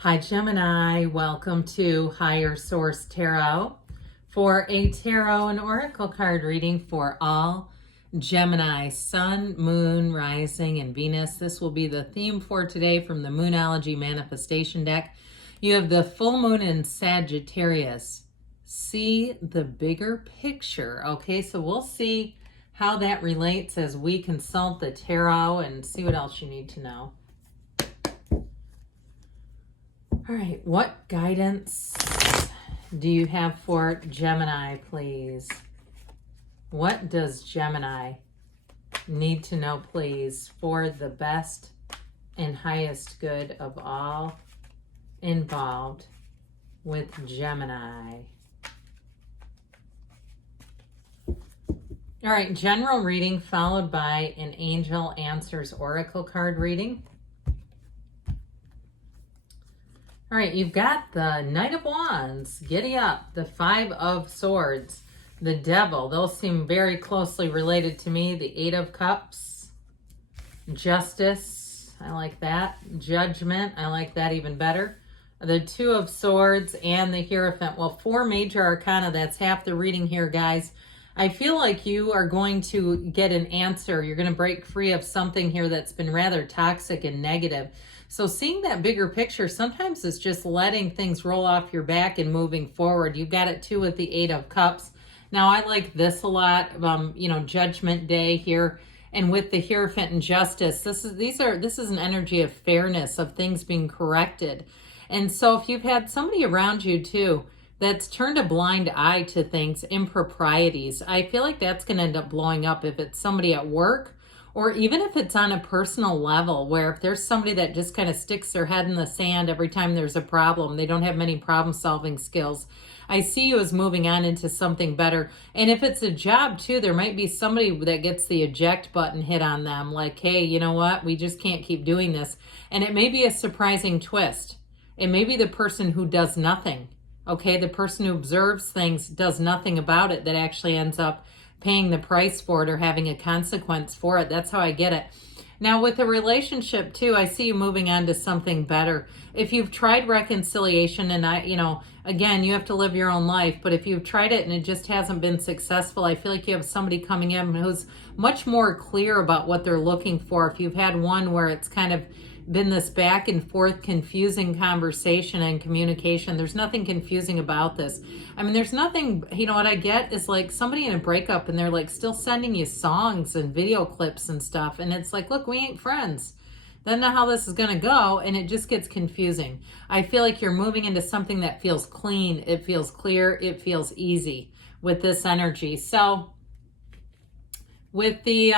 Hi Gemini, welcome to Higher Source Tarot for a tarot and oracle card reading for all Gemini, Sun, Moon, Rising, and Venus. This will be the theme for today from the Moonology Manifestation deck. You have the full moon in Sagittarius. See the bigger picture. Okay, so we'll see how that relates as we consult the tarot and see what else you need to know. All right, what guidance do you have for Gemini, please? What does Gemini need to know, please, for the best and highest good of all involved with Gemini? All right, general reading followed by an Angel Answers Oracle card reading. All right, you've got the Knight of Wands, giddy up, the Five of Swords, the Devil. Those seem very closely related to me. The Eight of Cups, Justice, I like that. Judgment, I like that even better. The Two of Swords and the Hierophant. Well, four major arcana, that's half the reading here, guys. I feel like you are going to get an answer. You're going to break free of something here that's been rather toxic and negative. So seeing that bigger picture, sometimes it's just letting things roll off your back and moving forward. You've got it too with the Eight of Cups. Now, I like this a lot, Judgment Day here. And with the Hierophant and Justice, this is an energy of fairness, of things being corrected. And so if you've had somebody around you too that's turned a blind eye to things, improprieties, I feel like that's going to end up blowing up if it's somebody at work, or even if it's on a personal level, where if there's somebody that just kind of sticks their head in the sand every time there's a problem, they don't have many problem-solving skills. I see you as moving on into something better. And if it's a job too, there might be somebody that gets the eject button hit on them, like, hey, you know what? We just can't keep doing this. And it may be a surprising twist. It may be the person who does nothing. Okay, the person who observes things, does nothing about it, that actually ends up paying the price for it or having a consequence for it. That's how I get it. Now with a relationship too, I see you moving on to something better. If you've tried reconciliation, and again, you have to live your own life, but if you've tried it and it just hasn't been successful, I feel like you have somebody coming in who's much more clear about what they're looking for. If you've had one where it's kind of been this back and forth confusing conversation and communication, there's nothing confusing about this. I mean, there's nothing, what I get is like somebody in a breakup and they're like still sending you songs and video clips and stuff, and it's like, look, we ain't friends. Then know how this is going to go, and it just gets confusing. I feel like you're moving into something that feels clean, it feels clear, it feels easy with this energy. So with the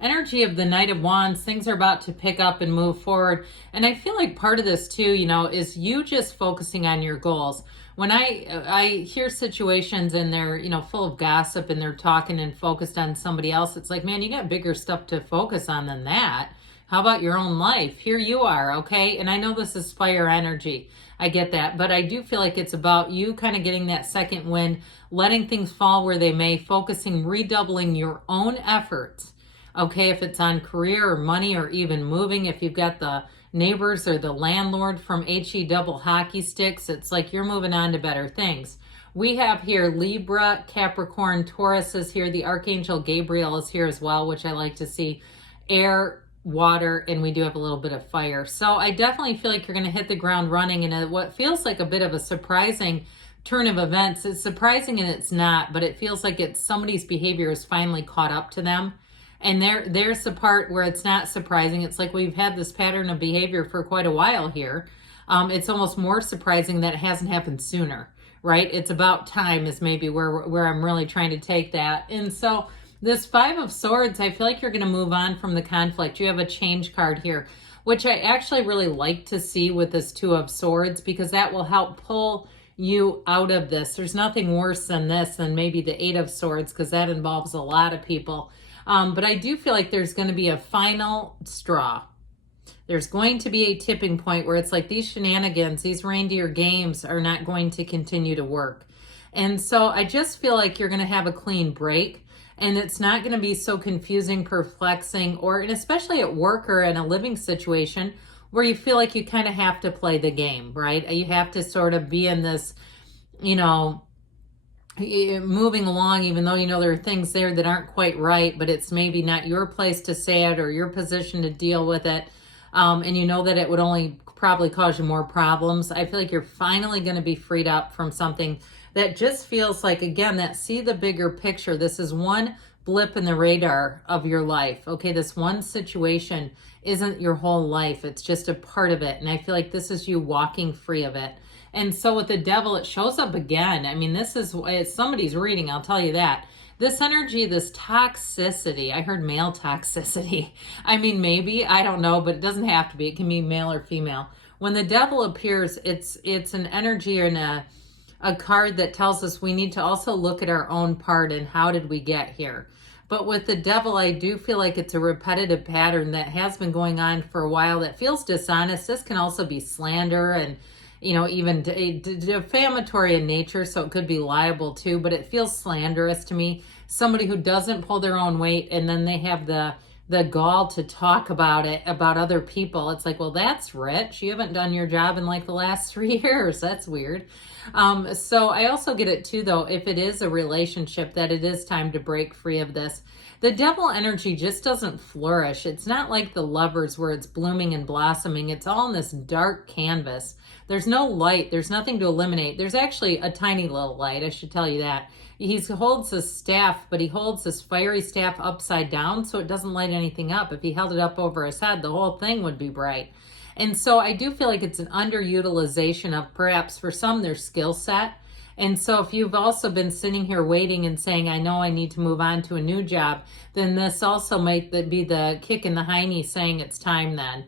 energy of the Knight of Wands, things are about to pick up and move forward. And I feel like part of this too, is you just focusing on your goals. When I hear situations and they're, full of gossip and they're talking and focused on somebody else, it's like, man, you got bigger stuff to focus on than that. How about your own life? Here you are, okay? And I know this is fire energy. I get that. But I do feel like it's about you kind of getting that second wind, letting things fall where they may, focusing, redoubling your own efforts. Okay, if it's on career or money or even moving, if you've got the neighbors or the landlord from HE double hockey sticks, it's like you're moving on to better things. We have here Libra, Capricorn, Taurus is here. The Archangel Gabriel is here as well, which I like to see. Air, water, and we do have a little bit of fire. So I definitely feel like you're going to hit the ground running in what feels like a bit of a surprising turn of events. It's surprising and it's not, but it feels like it's somebody's behavior is finally caught up to them. And there's the part where it's not surprising. It's like we've had this pattern of behavior for quite a while here. It's almost more surprising that it hasn't happened sooner, right? It's about time is maybe where I'm really trying to take that. And so this Five of Swords, I feel like you're going to move on from the conflict. You have a change card here, which I actually really like to see with this Two of Swords, because that will help pull you out of this. There's nothing worse than this than maybe the Eight of Swords, because that involves a lot of people. But I do feel like there's going to be a final straw. There's going to be a tipping point where it's like these shenanigans, these reindeer games are not going to continue to work. And so I just feel like you're going to have a clean break. And it's not going to be so confusing, perplexing, and especially at work or in a living situation where you feel like you kind of have to play the game, right? You have to sort of be in this, you know, moving along, even though you know there are things there that aren't quite right, but it's maybe not your place to say it or your position to deal with it. And you know that it would only probably cause you more problems. I feel like you're finally going to be freed up from something that just feels like, again, that see the bigger picture. This is one blip in the radar of your life. Okay, this one situation isn't your whole life. It's just a part of it. And I feel like this is you walking free of it. And so with the devil, it shows up again. I mean, this is, it's somebody's reading, I'll tell you that. This energy, this toxicity, I heard male toxicity. I mean, maybe, I don't know, but it doesn't have to be. It can be male or female. When the devil appears, it's an energy and a card that tells us we need to also look at our own part and how did we get here. But with the devil, I do feel like it's a repetitive pattern that has been going on for a while that feels dishonest. This can also be slander and, you know, even defamatory in nature, so it could be liable too, but it feels slanderous to me. Somebody who doesn't pull their own weight and then they have the gall to talk about it, about other people. It's like, well, that's rich. You haven't done your job in like the last 3 years. That's weird. So I also get it too, though, if it is a relationship, that it is time to break free of this. The devil energy just doesn't flourish. It's not like the lovers where it's blooming and blossoming. It's all in this dark canvas. There's no light. There's nothing to illuminate. There's actually a tiny little light. I should tell you that. He holds his staff, but he holds this fiery staff upside down so it doesn't light anything up. If he held it up over his head, the whole thing would be bright. And so I do feel like it's an underutilization of perhaps for some their skill set. And so if you've also been sitting here waiting and saying, I know I need to move on to a new job, then this also might be the kick in the hiney saying it's time then.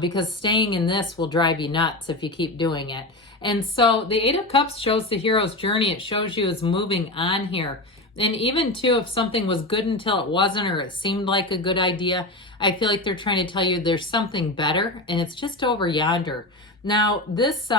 Because staying in this will drive you nuts if you keep doing it. And so the Eight of Cups shows the hero's journey. It shows you as moving on here. And even too, if something was good until it wasn't, or it seemed like a good idea, I feel like they're trying to tell you there's something better and it's just over yonder. Now, this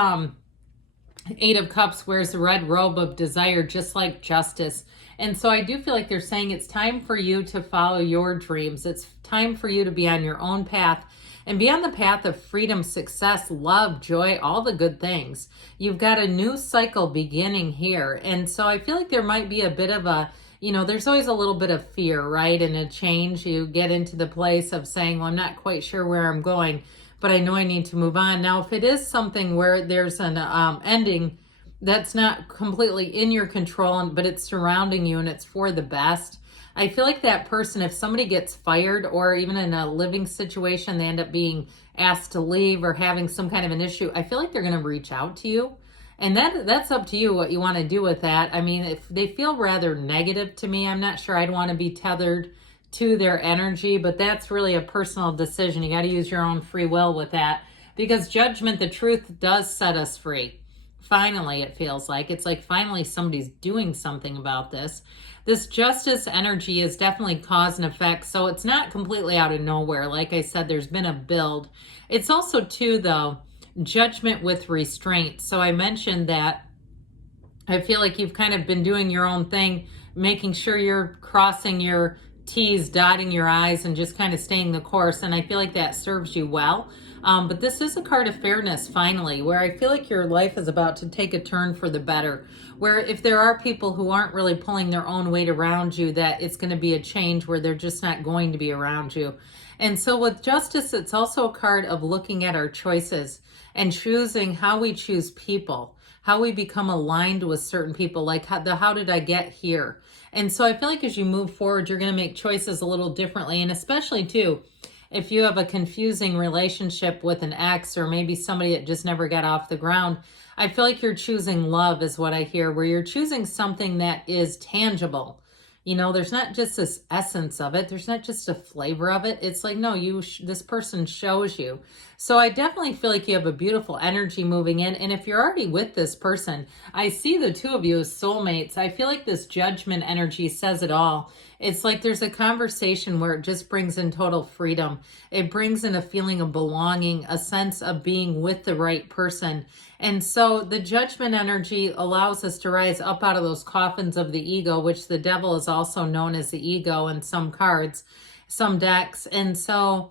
Eight of Cups wears the red robe of desire, just like justice. And so I do feel like they're saying it's time for you to follow your dreams. It's time for you to be on your own path and be on the path of freedom, success, love, joy, all the good things. You've got a new cycle beginning here. And so I feel like there might be a bit of a, you know, there's always a little bit of fear, right? In a change, you get into the place of saying, well, I'm not quite sure where I'm going, but I know I need to move on. Now, if it is something where there's an ending that's not completely in your control, but it's surrounding you and it's for the best, I feel like that person, if somebody gets fired or even in a living situation, they end up being asked to leave or having some kind of an issue, I feel like they're going to reach out to you. And that's up to you what you want to do with that. I mean, if they feel rather negative to me, I'm not sure I'd want to be tethered to their energy, but that's really a personal decision. You got to use your own free will with that, because judgment, the truth does set us free. Finally, it feels like. It's like finally somebody's doing something about this. This justice energy is definitely cause and effect, so it's not completely out of nowhere. Like I said, there's been a build. It's also, too, though, judgment with restraint. So I mentioned that I feel like you've kind of been doing your own thing, making sure you're crossing your T's, dotting your I's, and just kind of staying the course. And I feel like that serves you well. But this is a card of fairness, finally, where I feel like your life is about to take a turn for the better. Where if there are people who aren't really pulling their own weight around you, that it's going to be a change where they're just not going to be around you. And so with justice, it's also a card of looking at our choices and choosing how we choose people, how we become aligned with certain people, like how did I get here? And so I feel like as you move forward, you're going to make choices a little differently. And especially too, if you have a confusing relationship with an ex or maybe somebody that just never got off the ground, I feel like you're choosing love is what I hear, where you're choosing something that is tangible. You know, there's not just this essence of it. There's not just a flavor of it. It's like, no, this person shows you. So I definitely feel like you have a beautiful energy moving in. And if you're already with this person, I see the two of you as soulmates. I feel like this judgment energy says it all. It's like there's a conversation where it just brings in total freedom. It brings in a feeling of belonging, a sense of being with the right person. And so the judgment energy allows us to rise up out of those coffins of the ego, which the devil is also known as the ego in some cards, some decks. And so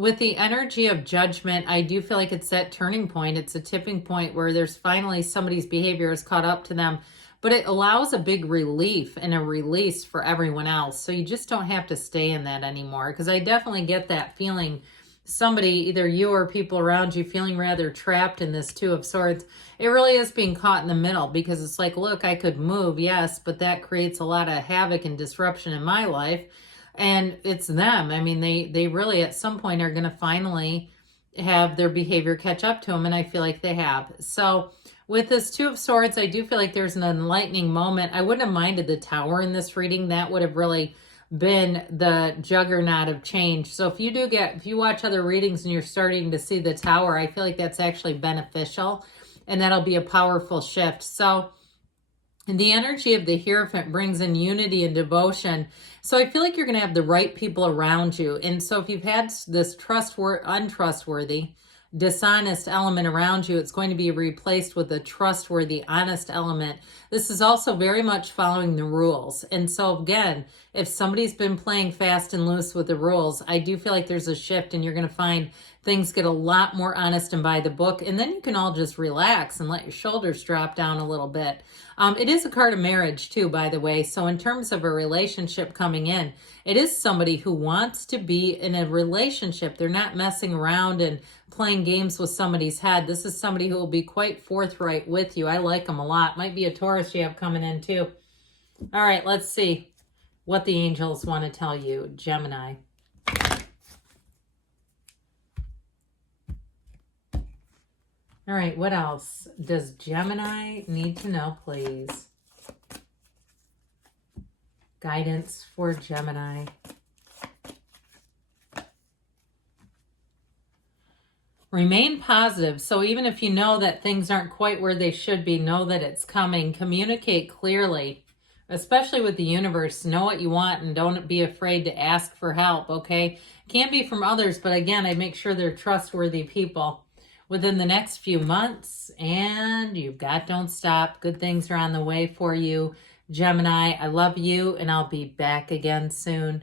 with the energy of Judgment, I do feel like it's that turning point. It's a tipping point where there's finally somebody's behavior is caught up to them, but it allows a big relief and a release for everyone else. So you just don't have to stay in that anymore, because I definitely get that feeling. Somebody, either you or people around you, feeling rather trapped in this Two of Swords. It really is being caught in the middle, because it's like, look, I could move, yes, but that creates a lot of havoc and disruption in my life. And it's them. I mean, they really at some point are going to finally have their behavior catch up to them, and I feel like they have. So with this Two of Swords, I do feel like there's an enlightening moment. I wouldn't have minded the Tower in this reading. That would have really been the juggernaut of change. So if you watch other readings and you're starting to see the Tower, I feel like that's actually beneficial, and that'll be a powerful shift. So the energy of the Hierophant brings in unity and devotion. So I feel like you're going to have the right people around you. And so if you've had this untrustworthy, dishonest element around you, it's going to be replaced with a trustworthy, honest element. This is also very much following the rules. And so again, if somebody's been playing fast and loose with the rules, I do feel like there's a shift, and you're going to find things get a lot more honest and by the book. And then you can all just relax and let your shoulders drop down a little bit. It is a card of marriage too, by the way. So in terms of a relationship coming in, it is somebody who wants to be in a relationship. They're not messing around and playing games with somebody's head. This is somebody who will be quite forthright with you. I like them a lot. Might be a Taurus you have coming in too. All right, let's see what the angels want to tell you, Gemini. All right, what else does Gemini need to know, please? Guidance for Gemini. Remain positive. So even if you know that things aren't quite where they should be, know that it's coming. Communicate clearly, especially with the universe. Know what you want and don't be afraid to ask for help, okay? Can be from others, but again, I make sure they're trustworthy people. Within the next few months, and you've got Don't Stop. Good things are on the way for you, Gemini. I love you, and I'll be back again soon.